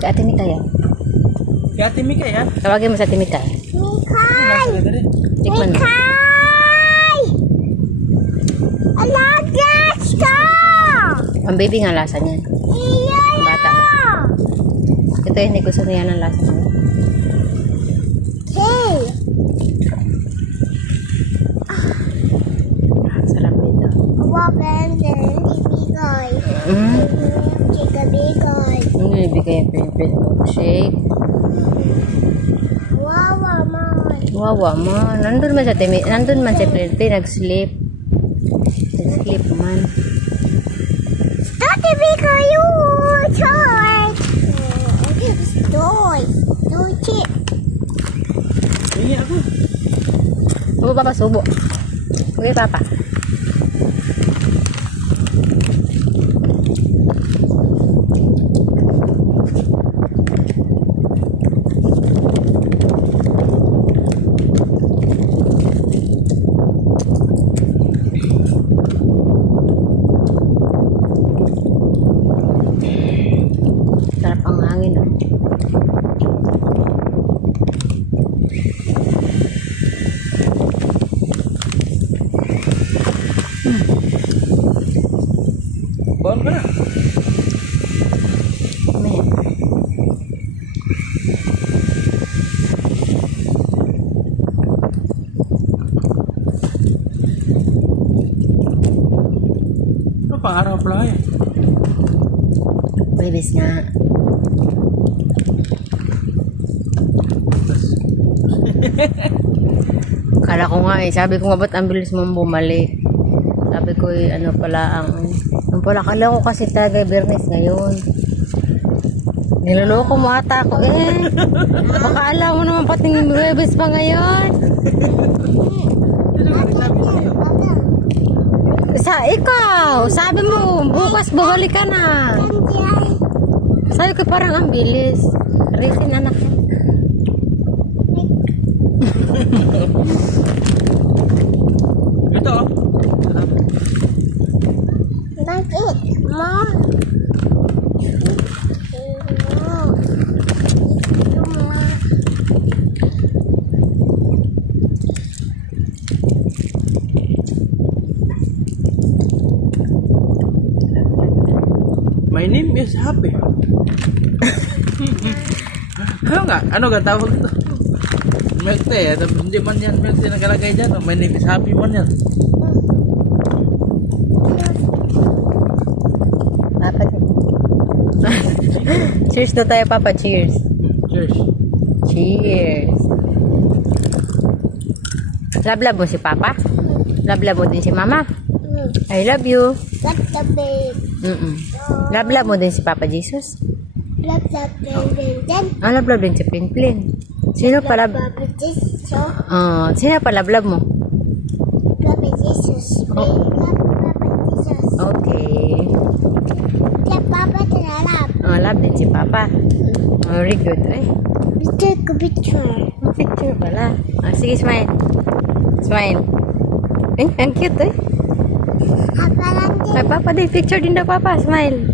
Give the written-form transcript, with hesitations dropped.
Si Ate Mika yan. Si Ate Mika yan? Tawagin mo sa Ate Mika. Mikay! Tikman mo. Alagas ka! Ang baby nga lasa niyan. Ang bata. Ito yung hindi gusto niya ng lasa niya. Hey! Sarap nito. Wapen din, ibigay. Bigay. Ibigay yung Philippine milkshake. Wawa man. Wawa mo. Nandun man sa Philippine, nag-sleep. Nag-sleep man. Dati bigay yun! Toy! Toy! Toy chip. Hindi ako. Subo papa, subo. Okay papa. Sarap ang hangin. Baon ka na. May. Ano pang-araw pala eh? Pwedes nga. Kala ko nga eh. Sabi ko nga ba't ang bilis mong bumalik? Sabi ko eh, ano pala ang pala, kala ko kasi tagay Bernes ngayon. Niloloko mo ata ako eh. Baka alam mo naman pating Webes pa ngayon. Sa ikaw, sabi mo bukas babalik ka na. Sabi ko parang ang bilis. Resin anak. Ito oh. Bakit? Mom? My name is Happy. Ano nga? Ano nga tawag ito? Milk tea. Hindi man yan milk tea nakalagay dyan. My name is Happy man yan. Papa. Cheers na tayo papa, cheers. Cheers. Cheers. Love mo si papa? Love mo din si mama? I love you. Love the babe. Love mo din si Papa Jesus? Love the babe. Then, Love din si Plinplin. Sino pa love? Papa Jesus. Sino pa love mo? Papa Jesus. Love Papa Jesus. Okay. Love Papa Tralab. Love din si Papa. Very good. Ay, Take a picture. picture pala. Sige, smile. Smile. Ay, ang cute eh. Apa lang din. Ay, Papa din. Picture din daw, Papa. Smile.